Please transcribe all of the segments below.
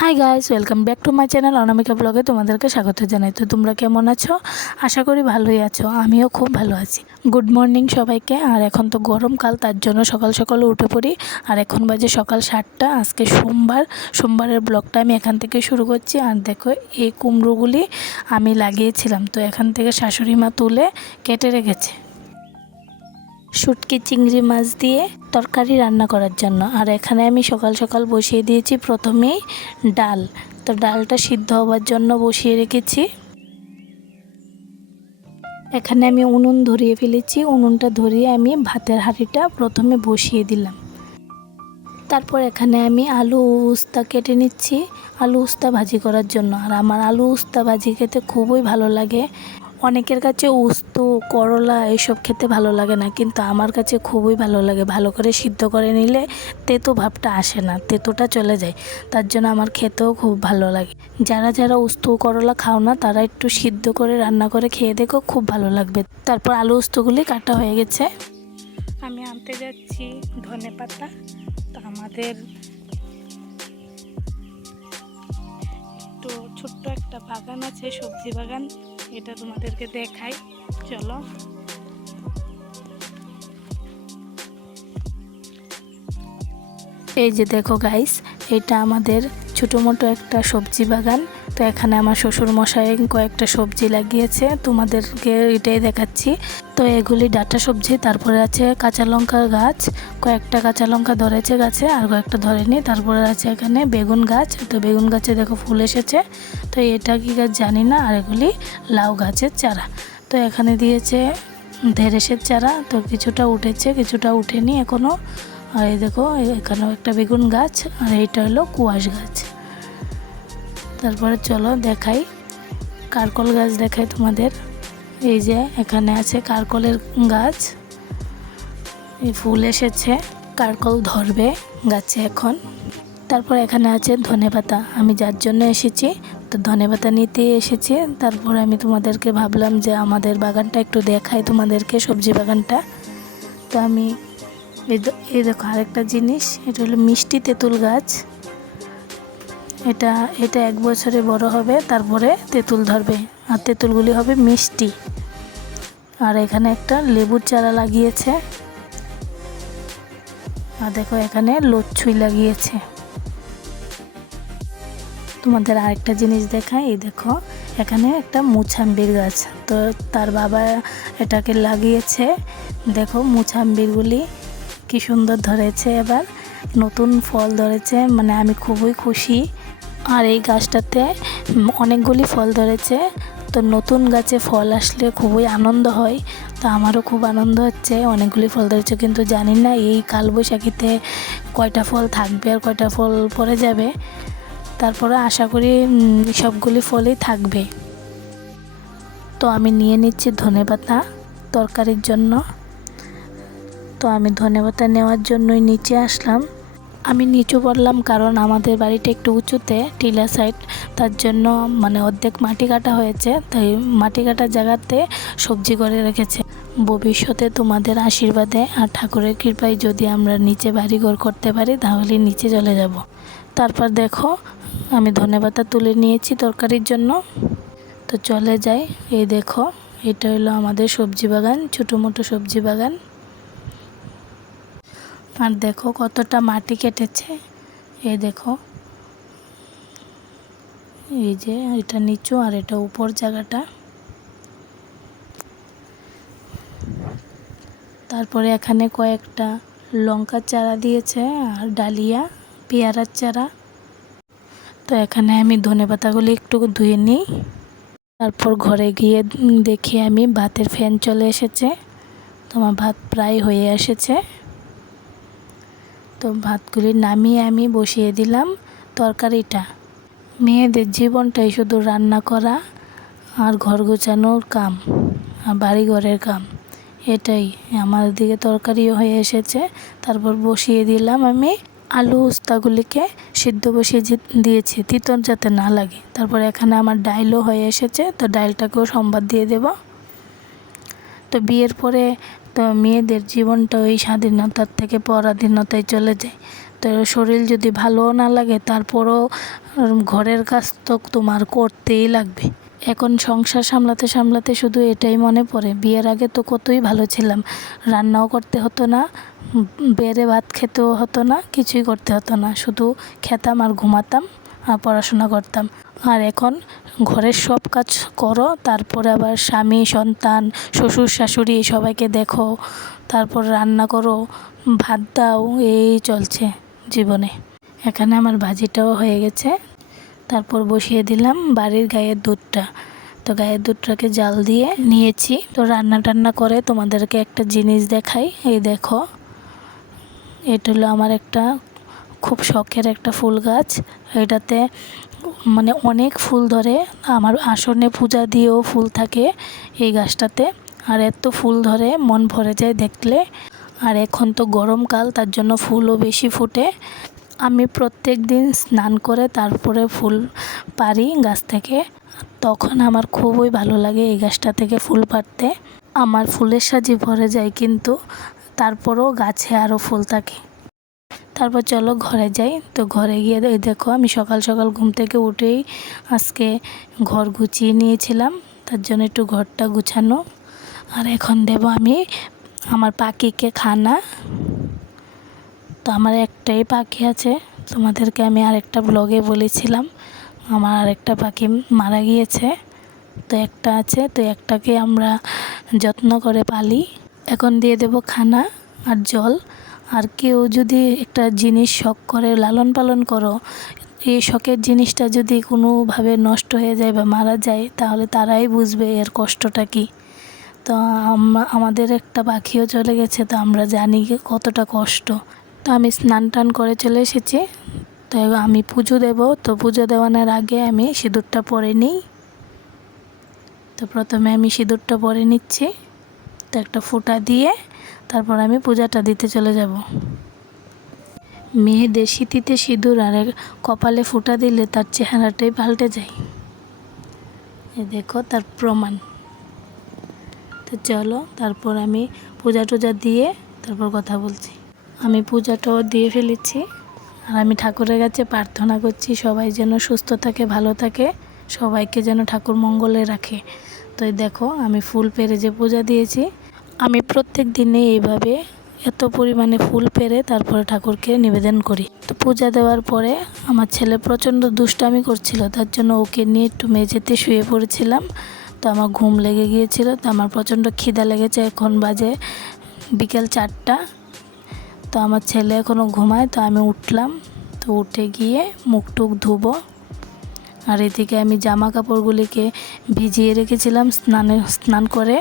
High guys, welcome back to my channel Anamika ব্লগে তোমাদেরকে স্বাগত জানাই। তো তোমরা কেমন আছো? আশা করি ভালোই আছো। আমিও খুব ভালো আছি। গুড মর্নিং সবাইকে। আর এখন তো গরমকাল, তার জন্য সকাল সকাল উঠে পড়ি। আর এখন বাজে সকাল 7টা। আজকে সোমবারের ব্লগটা আমি এখান থেকে শুরু করছি। আর দেখো, এই কুমড়োগুলি আমি লাগিয়েছিলাম, তো এখান থেকে শাশুড়ি মা তুলে কেটে রেখেছে শুটকি চিংড়ি মাছ দিয়ে তরকারি রান্না করার জন্য। আর এখানে আমি সকাল সকাল বসিয়ে দিয়েছি প্রথমেই ডাল। তো ডালটা সিদ্ধ হওয়ার জন্য বসিয়ে রেখেছি। এখানে আমি উনুন ধরিয়ে ফেলেছি। উনুনটা ধরিয়ে আমি ভাতের হাঁড়িটা প্রথমে বসিয়ে দিলাম। তারপর এখানে আমি আলু উস্তা কেটে নিচ্ছি আলু উস্তা ভাজি করার জন্য। আর আমার আলু উস্তা ভাজি খেতে খুবই ভালো লাগে। অনেকের কাছে উস্তো করলা এইসব খেতে ভালো লাগে না, কিন্তু আমার কাছে খুবই ভালো লাগে। ভালো করে সিদ্ধ করে নিলে তেতো ভাবটা আসে না, তেতোটা চলে যায়। তার জন্য আমার খেতেও খুব ভালো লাগে। যারা যারা উস্তো করলা খাও না, তারা একটু সিদ্ধ করে রান্না করে খেয়ে দেখো, খুব ভালো লাগবে। তারপর আলু উস্তোগুলি কাটা হয়ে গেছে। আমি আনতে যাচ্ছি ধনেপাতা। তো আমাদের একটু ছোট্ট একটা বাগান আছে, সবজি বাগান। এটা তোমাদেরকে দেখাই, চলো। এই যে দেখো গাইস, এটা আমাদের ছোটো মোটো একটা সবজি বাগান। তো এখানে আমার শ্বশুর মশাই কয়েকটা সবজি লাগিয়েছে, তোমাদেরকে এটাই দেখাচ্ছি। তো এগুলি ডাঁটা সবজি। তারপরে আছে কাঁচা লঙ্কার গাছ, কয়েকটা কাঁচা লঙ্কা ধরেছে গাছে, আর কয়েকটা ধরেনি। তারপরে আছে এখানে বেগুন গাছ। তো বেগুন গাছে দেখো ফুল এসেছে। তো এটা কি গাছ জানি না। আর এগুলি লাউ গাছের চারা। তো এখানে দিয়েছে ঢেঁড়সের চারা। তো কিছুটা উঠেছে, কিছুটা উঠেনি এখনও। আর এই দেখো, এখানেও একটা বেগুন গাছ। আর এইটা হলো কুয়াশ গাছ। তারপরে চলো দেখাই, কারকল গাছ দেখাই তোমাদের। এই যে এখানে আছে কারকলের গাছ, এই ফুল এসেছে, কারকল ধরবে গাছে এখন। তারপর এখানে আছে ধনেপাতা। আমি যার জন্য এসেছি, তো ধনেপাতা নিতে এসেছি। তারপর আমি তোমাদেরকে ভাবলাম যে আমাদের বাগানটা একটু দেখাই তোমাদেরকে, সবজি বাগানটা। তো আমি এই দেখো আরেকটা জিনিস, এটা হলো মিষ্টি তেঁতুল গাছ। এটা 1 বছরে বড় হবে, তারপরে তেঁতুল ধরবে। আর তেঁতুলগুলি হবে মিষ্টি। আর এখানে একটা লেবুর চারা লাগিয়েছে। আর দেখো এখানে লচ্ছুই লাগিয়েছে। তোমাদের আরেকটা জিনিস দেখাই, এই দেখো এখানে একটা মুছাম্বির গাছ। তো তার বাবা এটাকে লাগিয়েছে। দেখো মুছাম্বিরগুলি কি সুন্দর ধরেছে, এবার নতুন ফল ধরেছে, মানে আমি খুবই খুশি। আর এই গাছটাতে অনেকগুলি ফল ধরেছে। তো নতুন গাছে ফল আসলে খুবই আনন্দ হয়। তো আমারও খুব আনন্দ হচ্ছে, অনেকগুলি ফল ধরেছে, কিন্তু জানি না এই কালবৈশাখীতে কয়টা ফল থাকবে আর কয়টা ফল পড়ে যাবে। তারপরে আশা করি সবগুলি ফলই থাকবে। তো আমি নিয়ে নিচ্ছি ধনেপাতা তরকারির জন্য। তো আমি ধনেপাতা নেওয়ার জন্যই নিচে আসলাম। আমি নিচু পড়লাম কারণ আমাদের বাড়িটা একটু উঁচুতে, টিলা সাইড। তার জন্য মানে অর্ধেক মাটি কাটা হয়েছে, তাই মাটি কাটার জায়গাতে সবজি করে রেখেছে। ভবিষ্যতে তোমাদের আশীর্বাদে আর ঠাকুরের কৃপায় যদি আমরা নিচে বাড়িঘর করতে পারি, তাহলে নিচে চলে যাব। তারপর দেখো আমি ধনেপাতা তুলে নিয়েছি তরকারির জন্য। তো চলে যাই। এই দেখো, এটা হলো আমাদের সবজি বাগান, ছোটো মোটো সবজি বাগান। আর দেখো কতটা মাটি কেটেছে। এই দেখো, এই যে এটা নিচু আর এটা উপর জায়গাটা। তারপরে এখানে কয়েকটা লঙ্কার চারা দিয়েছে, আর ডালিয়া পেয়ারার চারা। তো এখানে আমি ধনেপাতাগুলি একটু ধুয়ে নিই। তারপর ঘরে গিয়ে দেখি আমি ভাতের ফ্যান চলে এসেছে। তোমার ভাত প্রায় হয়ে এসেছে। তো ভাতগুলি নামিয়ে আমি বসিয়ে দিলাম তরকারিটা। মেয়েদের জীবনটাই শুধু রান্না করা আর ঘর গোছানোর কাম আর বাড়ি ঘরের কাম, এটাই। আমার দিকে তরকারিও হয়ে এসেছে। তারপর বসিয়ে দিলাম আমি আলু উস্তাগুলিকে সিদ্ধ বসিয়ে দিয়েছি, তিতন যাতে না লাগে। তারপর এখানে আমার ডাইলও হয়ে এসেছে। তো ডাইলটাকেও সম্বাদ দিয়ে দেব। তো বিয়ের পরে তো মেয়েদের জীবনটা ওই স্বাধীনতার থেকে পরাধীনতায় চলে যায়। তো শরীর যদি ভালো না লাগে তারপরও ঘরের কাজ তো তোমার করতেই লাগবে। এখন সংসার সামলাতে সামলাতে শুধু এটাই মনে পড়ে, বিয়ের আগে তো কতই ভালো ছিলাম, রান্নাও করতে হতো না, বেড়ে ভাত খেতেও হতো না, কিছুই করতে হতো না, শুধু খেতাম আর ঘুমাতাম আর পড়াশোনা করতাম। আর এখন ঘরের সব কাজ করো, তারপরে আবার স্বামী সন্তান শ্বশুর শাশুড়ি সবাইকে দেখো, তারপর রান্না করো, ভাত দাও, এই চলছে জীবনে। এখানে আমার ভাজিটাও হয়ে গেছে, তারপর বসিয়ে দিলাম বাড়ির গায়ের দুধটা। তো গায়ের দুধটাকে জাল দিয়ে নিয়েছি। তো রান্না টান্না করে তোমাদেরকে একটা জিনিস দেখাই। এই দেখো, এটা হলো আমার একটা খুব শখের একটা ফুল গাছ। এটাতে মানে অনেক ফুল ধরে, আমার আসনে পূজা দিয়েও ফুল থাকে এই গাছটাতে। আর এত ফুল ধরে মন ভরে যায় দেখলে। আর এখন তো গরমকাল, তার জন্য ফুলও বেশি ফোটে। আমি প্রত্যেক দিন স্নান করে তারপরে ফুল পারি গাছ থেকে, তখন আমার খুবই ভালো লাগে এই গাছটা থেকে ফুল পাড়তে। আমার ফুলের সাজি ভরে যায়, কিন্তু তারপরও গাছে আরও ফুল থাকে। তারপর চলো ঘরে যাই। তো ঘরে গিয়ে দেখো, আমি সকাল সকাল ঘুম থেকে উঠেই আজকে ঘর গুছিয়ে নিয়েছিলাম, তার জন্য একটু ঘরটা গুছানো। আর এখন দেব আমি আমার পাখিকে খানা। তো আমার একটাই পাখি আছে, তোমাদেরকে আমি আরেকটা ব্লগে বলেছিলাম আমার আরেকটা পাখি মারা গিয়েছে। তো একটা আছে, তো একটাকে আমরা যত্ন করে পালি। এখন দিয়ে দেব খানা আর জল। আর কেউ যদি একটা জিনিস শখ করে লালন পালন করো, এই শখের জিনিসটা যদি কোনোভাবে নষ্ট হয়ে যায় বা মারা যায়, তাহলে তারাই বুঝবে এর কষ্টটা কী। তো আমাদের একটা পাখিও চলে গেছে, তো আমরা জানি কতটা কষ্ট। তো আমি স্নান টান করে চলে এসেছি। তো আমি পুজো দেব। তো পুজো দেওয়ানোর আগে আমি সিঁদুরটা পরে নিই। তো প্রথমে আমি সিঁদুরটা পরে নিচ্ছি। তো একটা ফোঁটা দিয়ে তারপর আমি পূজাটা দিতে চলে যাব। মেয়েদের শীতিতে সিঁদুর আর কপালে ফোঁটা দিলে তার চেহারাটাই পাল্টে যায়, এ দেখো তার প্রমাণ। তো চলো, তারপর আমি পূজা টুজা দিয়ে তারপর কথা বলছি। আমি পূজাটাও দিয়ে ফেলেছি, আর আমি ঠাকুরের কাছে প্রার্থনা করছি সবাই যেন সুস্থ থাকে, ভালো থাকে, সবাইকে যেন ঠাকুর মঙ্গলে রাখে। তো দেখো আমি ফুল পেরে যে পূজা দিয়েছি, আমি প্রত্যেক দিনে এইভাবে এত পরিমাণে ফুল পেরে তারপরে ঠাকুরকে নিবেদন করি। তো পূজা দেওয়ার পরে আমার ছেলে প্রচণ্ড দুষ্টামি করছিল, তার জন্য ওকে নিয়ে একটু মেঝেতে শুয়ে পড়েছিলাম। তো আমার ঘুম লেগে গিয়েছিল, তো আমার প্রচণ্ড খিদা লেগেছে। এখন বাজে বিকেল 4টা। তো আমার ছেলে এখনও ঘুমায়, তো আমি উঠলাম। তো উঠে গিয়ে মুখ টুক ধুবো। আর এদিকে আমি জামা কাপড়গুলিকে ভিজিয়ে রেখেছিলাম স্নান করে,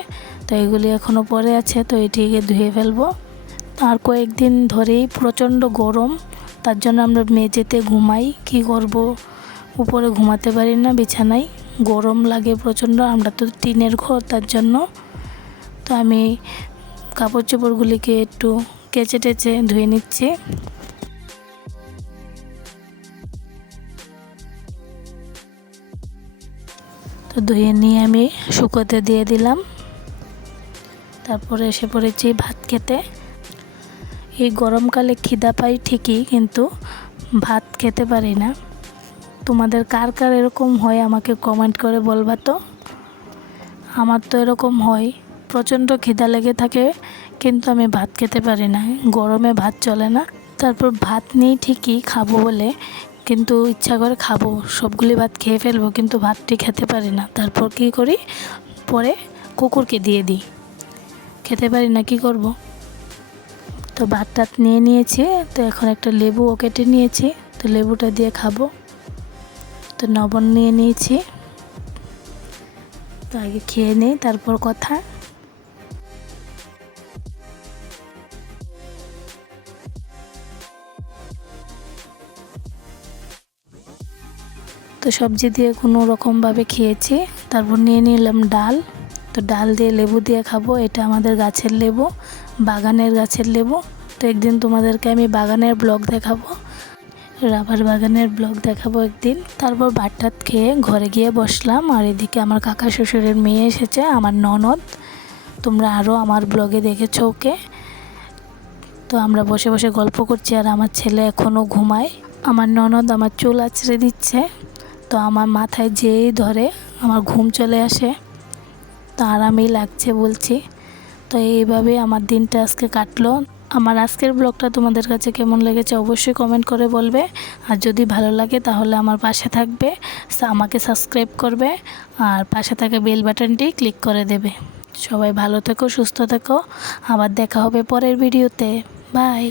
তো এগুলি এখনও পরে আছে, তো এটিকে ধুয়ে ফেলবো। আর কয়েকদিন ধরেই প্রচণ্ড গরম, তার জন্য আমরা মেঝেতে ঘুমাই। কি করব, উপরে ঘুমাতে পারি না, বিছানায় গরম লাগে প্রচণ্ড। আমরা তো টিনের ঘর, তার জন্য। তো আমি কাপড় চোপড়গুলিকে একটু কেচে টেচে ধুয়ে নিচ্ছি। তো ধুয়ে নিয়ে আমি শুকোতে দিয়ে দিলাম। তারপরে এসে পড়েছি ভাত খেতে। এই গরমকালে খিদা পাই ঠিকই, কিন্তু ভাত খেতে পারি না। তোমাদের কার কার এরকম হয় আমাকে কমেন্ট করে বলবা তো। আমার তো এরকম হয়, প্রচণ্ড খিদা লেগে থাকে, কিন্তু আমি ভাত খেতে পারি না, গরমে ভাত চলে না। তারপর ভাত নেই ঠিকই খাবো বলে, কিন্তু ইচ্ছা করে খাবো, সবগুলি ভাত খেয়ে ফেলবো, কিন্তু ভাতটি খেতে পারি না। তারপর কী করি, পরে কুকুরকে দিয়ে দিই, খেতে পারি না, কী করব। তো ভাত টাত নিয়ে নিয়েছি। তো এখন একটা লেবুও কেটে নিয়েছি, তো লেবুটা দিয়ে খাবো। তো লবণ নিয়ে নিয়েছি, তো আগে খেয়ে নিই তারপর কথা। তো সবজি দিয়ে কোনো রকমভাবে খেয়েছি। তারপর নিয়ে নিলাম ডাল। তো ডাল দিয়ে লেবু দিয়ে খাবো। এটা আমাদের গাছের লেবু, বাগানের গাছের লেবু। তো একদিন তোমাদেরকে আমি বাগানের ব্লগ দেখাবো, রাবার বাগানের ব্লগ দেখাবো একদিন। তারপর ভাত টাত খেয়ে ঘরে গিয়ে বসলাম। আর এদিকে আমার কাকা শ্বশুরের মেয়ে এসেছে, আমার ননদ। তোমরা আরও আমার ব্লগে দেখেছো ওকে। তো আমরা বসে বসে গল্প করছি আর আমার ছেলে এখনও ঘুমায়। আমার ননদ আমার চুল আঁচড়ে দিচ্ছে, তো আমার মাথায় যেই ধরে আমার ঘুম চলে আসে, তো আরামই লাগছে বলছি। তো এইভাবে আমার দিনটা আজকে কাটলো। আমার আজকের ব্লগটা তোমাদের কাছে কেমন লেগেছে অবশ্যই কমেন্ট করে বলবে। আর যদি ভালো লাগে তাহলে আমার পাশে থাকবে, আমাকে সাবস্ক্রাইব করবে আর পাশে থাকা বেল বাটনটি ক্লিক করে দেবে। সবাই ভালো থেকো, সুস্থ থেকো, আবার দেখা হবে পরের ভিডিওতে। বাই।